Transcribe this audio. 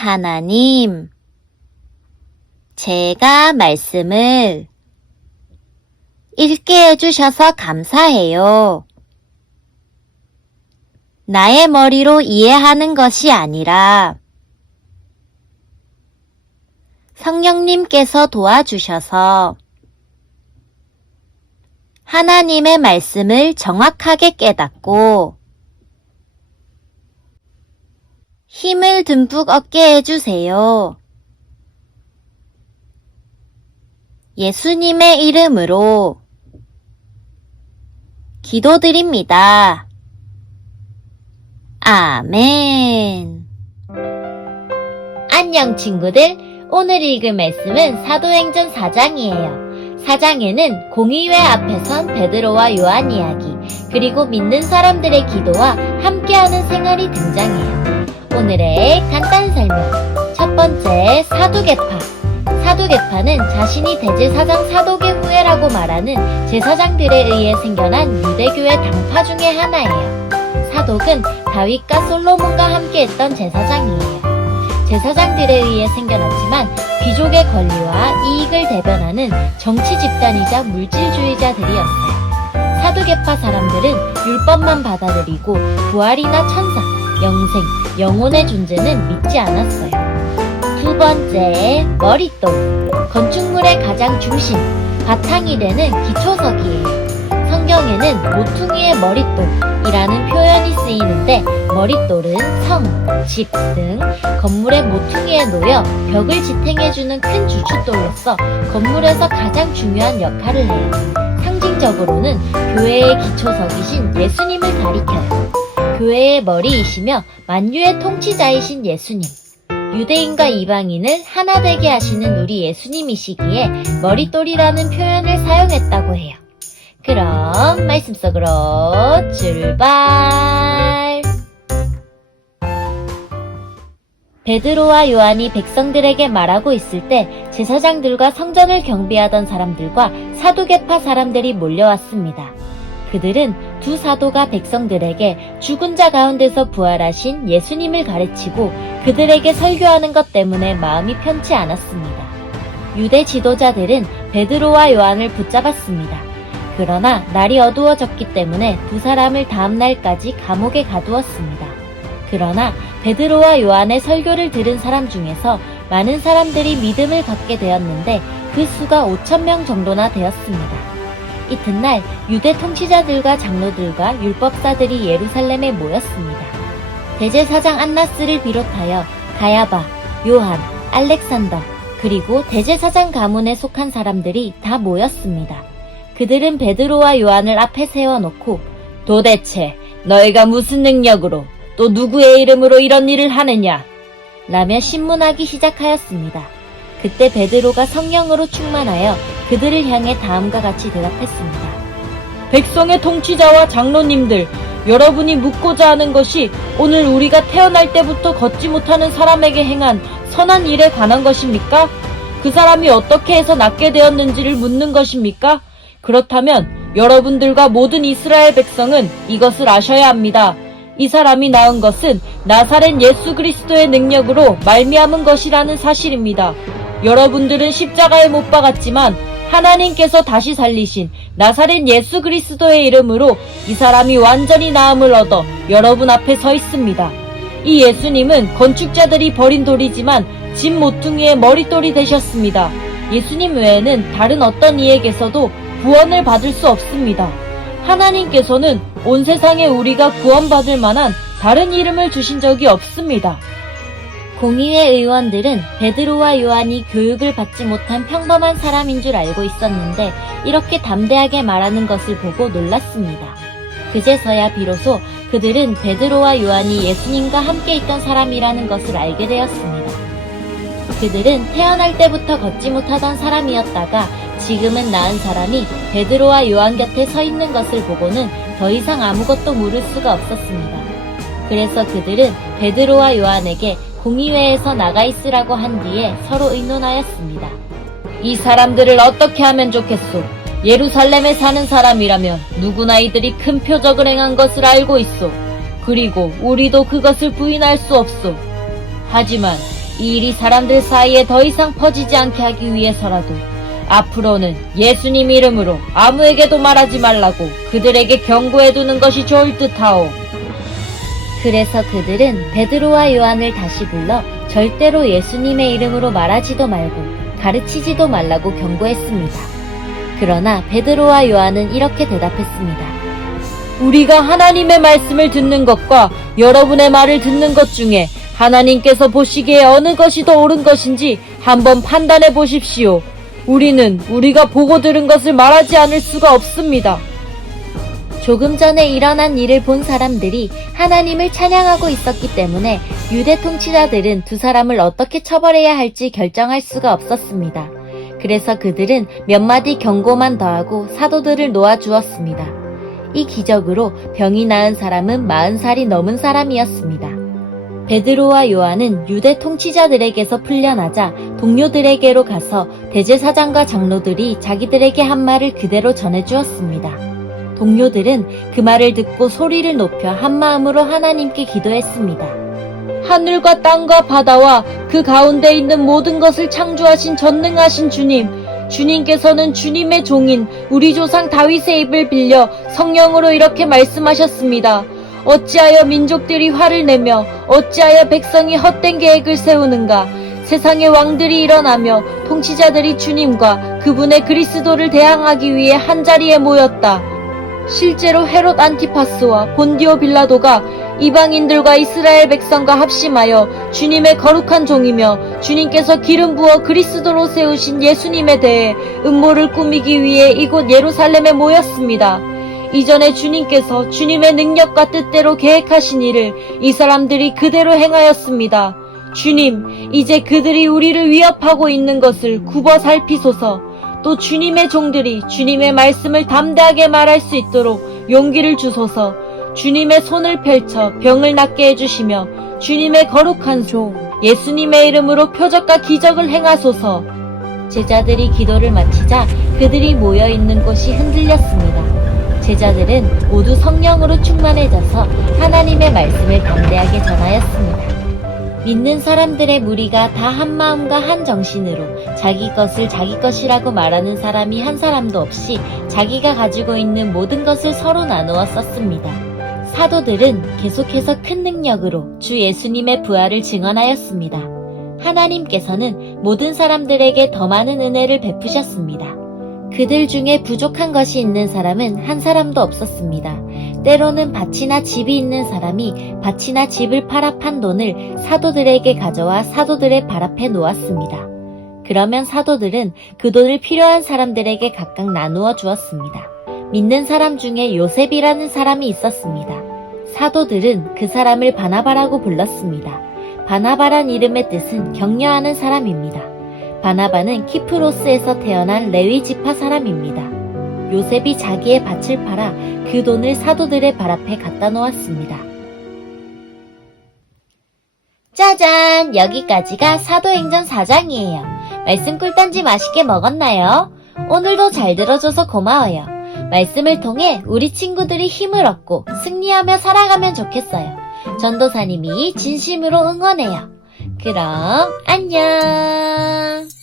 하나님, 제가 말씀을 읽게 해주셔서 감사해요. 나의 머리로 이해하는 것이 아니라 성령님께서 도와주셔서 하나님의 말씀을 정확하게 깨닫고 힘을 듬뿍 얻게 해주세요. 예수님의 이름으로 기도드립니다. 아멘. 안녕 친구들, 오늘 읽을 말씀은 사도행전 4장이에요. 4장에는 공의회 앞에 선 베드로와 요한 이야기, 그리고 믿는 사람들의 기도와 함께하는 생활이 등장해요. 오늘의 간단 설명. 첫 번째, 사두개파. 사두개파는 자신이 대제사장 사독의 후예라고 말하는 제사장들에 의해 생겨난 유대교의 당파 중에 하나예요. 사독은 다윗과 솔로몬과 함께했던 제사장이에요. 제사장들에 의해 생겨났지만 귀족의 권리와 이익을 대변하는 정치 집단이자 물질주의자들이었어요. 사두개파 사람들은 율법만 받아들이고 부활이나 천사, 영생, 영혼의 존재는 믿지 않았어요. 두 번째, 머릿돌. 건축물의 가장 중심, 바탕이 되는 기초석이에요. 성경에는 모퉁이의 머릿돌이라는 표현이 쓰이는데 머릿돌은 성, 집 등 건물의 모퉁이에 놓여 벽을 지탱해주는 큰 주춧돌로서 건물에서 가장 중요한 역할을 해요. 상징적으로는 교회의 기초석이신 예수님을 가리켜요. 교회의 머리이시며 만유의 통치자이신 예수님. 유대인과 이방인을 하나 되게 하시는 우리 예수님이시기에 머릿돌이라는 표현을 사용했다고 해요. 그럼 말씀 속으로 출발! 베드로와 요한이 백성들에게 말하고 있을 때 제사장들과 성전을 경비하던 사람들과 사두개파 사람들이 몰려왔습니다. 그들은 두 사도가 백성들에게 죽은 자 가운데서 부활하신 예수님을 가르치고 그들에게 설교하는 것 때문에 마음이 편치 않았습니다. 유대 지도자들은 베드로와 요한을 붙잡았습니다. 그러나 날이 어두워졌기 때문에 두 사람을 다음 날까지 감옥에 가두었습니다. 그러나 베드로와 요한의 설교를 들은 사람 중에서 많은 사람들이 믿음을 갖게 되었는데 그 수가 5,000명 정도나 되었습니다. 이튿날 유대 통치자들과 장로들과 율법사들이 예루살렘에 모였습니다. 대제사장 안나스를 비롯하여 가야바, 요한, 알렉산더, 그리고 대제사장 가문에 속한 사람들이 다 모였습니다. 그들은 베드로와 요한을 앞에 세워놓고 도대체 너희가 무슨 능력으로 또 누구의 이름으로 이런 일을 하느냐? 라며 신문하기 시작하였습니다. 그때 베드로가 성령으로 충만하여 그들을 향해 다음과 같이 대답했습니다. 백성의 통치자와 장로님들, 여러분이 묻고자 하는 것이 오늘 우리가 태어날 때부터 걷지 못하는 사람에게 행한 선한 일에 관한 것입니까? 그 사람이 어떻게 해서 낫게 되었는지를 묻는 것입니까? 그렇다면 여러분들과 모든 이스라엘 백성은 이것을 아셔야 합니다. 이 사람이 나은 것은 나사렛 예수 그리스도의 능력으로 말미암은 것이라는 사실입니다. 여러분들은 십자가에 못 박았지만 하나님께서 다시 살리신 나사렛 예수 그리스도의 이름으로 이 사람이 완전히 나음을 얻어 여러분 앞에 서 있습니다. 이 예수님은 건축자들이 버린 돌이지만 집 모퉁이의 머릿돌이 되셨습니다. 예수님 외에는 다른 어떤 이에게서도 구원을 받을 수 없습니다. 하나님께서는 온 세상에 우리가 구원받을 만한 다른 이름을 주신 적이 없습니다. 공의회 의원들은 베드로와 요한이 교육을 받지 못한 평범한 사람인 줄 알고 있었는데 이렇게 담대하게 말하는 것을 보고 놀랐습니다. 그제서야 비로소 그들은 베드로와 요한이 예수님과 함께 있던 사람이라는 것을 알게 되었습니다. 그들은 태어날 때부터 걷지 못하던 사람이었다가 지금은 나은 사람이 베드로와 요한 곁에 서 있는 것을 보고는 더 이상 아무것도 물을 수가 없었습니다. 그래서 그들은 베드로와 요한에게 공의회에서 나가 있으라고 한 뒤에 서로 의논하였습니다. 이 사람들을 어떻게 하면 좋겠소? 예루살렘에 사는 사람이라면 누구나 이들이 큰 표적을 행한 것을 알고 있소. 그리고 우리도 그것을 부인할 수 없소. 하지만 이 일이 사람들 사이에 더 이상 퍼지지 않게 하기 위해서라도 앞으로는 예수님 이름으로 아무에게도 말하지 말라고 그들에게 경고해두는 것이 좋을 듯하오. 그래서 그들은 베드로와 요한을 다시 불러 절대로 예수님의 이름으로 말하지도 말고 가르치지도 말라고 경고했습니다. 그러나 베드로와 요한은 이렇게 대답했습니다. 우리가 하나님의 말씀을 듣는 것과 여러분의 말을 듣는 것 중에 하나님께서 보시기에 어느 것이 더 옳은 것인지 한번 판단해 보십시오. 우리는 우리가 보고 들은 것을 말하지 않을 수가 없습니다. 조금 전에 일어난 일을 본 사람들이 하나님을 찬양하고 있었기 때문에 유대 통치자들은 두 사람을 어떻게 처벌해야 할지 결정할 수가 없었습니다. 그래서 그들은 몇 마디 경고만 더하고 사도들을 놓아주었습니다. 이 기적으로 병이 나은 사람은 40살이 넘은 사람이었습니다. 베드로와 요한은 유대 통치자들에게서 풀려나자 동료들에게로 가서 대제사장과 장로들이 자기들에게 한 말을 그대로 전해주었습니다. 동료들은 그 말을 듣고 소리를 높여 한마음으로 하나님께 기도했습니다. 하늘과 땅과 바다와 그 가운데 있는 모든 것을 창조하신 전능하신 주님, 주님께서는 주님의 종인 우리 조상 다윗의 입을 빌려 성령으로 이렇게 말씀하셨습니다. 어찌하여 민족들이 화를 내며 어찌하여 백성이 헛된 계획을 세우는가. 세상의 왕들이 일어나며 통치자들이 주님과 그분의 그리스도를 대항하기 위해 한자리에 모였다. 실제로 헤롯 안티파스와 본디오 빌라도가 이방인들과 이스라엘 백성과 합심하여 주님의 거룩한 종이며 주님께서 기름 부어 그리스도로 세우신 예수님에 대해 음모를 꾸미기 위해 이곳 예루살렘에 모였습니다. 이전에 주님께서 주님의 능력과 뜻대로 계획하신 일을 이 사람들이 그대로 행하였습니다. 주님, 이제 그들이 우리를 위협하고 있는 것을 굽어 살피소서. 또 주님의 종들이 주님의 말씀을 담대하게 말할 수 있도록 용기를 주소서. 주님의 손을 펼쳐 병을 낫게 해주시며 주님의 거룩한 종 예수님의 이름으로 표적과 기적을 행하소서. 제자들이 기도를 마치자 그들이 모여있는 곳이 흔들렸습니다. 제자들은 모두 성령으로 충만해져서 하나님의 말씀을 담대하게 전하였습니다. 믿는 사람들의 무리가 다 한 마음과 한 정신으로 자기 것을 자기 것이라고 말하는 사람이 한 사람도 없이 자기가 가지고 있는 모든 것을 서로 나누어 썼습니다. 사도들은 계속해서 큰 능력으로 주 예수님의 부활을 증언하였습니다. 하나님께서는 모든 사람들에게 더 많은 은혜를 베푸셨습니다. 그들 중에 부족한 것이 있는 사람은 한 사람도 없었습니다. 때로는 밭이나 집이 있는 사람이 밭이나 집을 팔아 판 돈을 사도들에게 가져와 사도들의 발 앞에 놓았습니다. 그러면 사도들은 그 돈을 필요한 사람들에게 각각 나누어 주었습니다. 믿는 사람 중에 요셉이라는 사람이 있었습니다. 사도들은 그 사람을 바나바라고 불렀습니다. 바나바란 이름의 뜻은 격려하는 사람입니다. 바나바는 키프로스에서 태어난 레위 지파 사람입니다. 요셉이 자기의 밭을 팔아 그 돈을 사도들의 발 앞에 갖다 놓았습니다. 짜잔! 여기까지가 사도행전 4장이에요. 말씀 꿀단지 맛있게 먹었나요? 오늘도 잘 들어줘서 고마워요. 말씀을 통해 우리 친구들이 힘을 얻고 승리하며 살아가면 좋겠어요. 전도사님이 진심으로 응원해요. 그럼 안녕!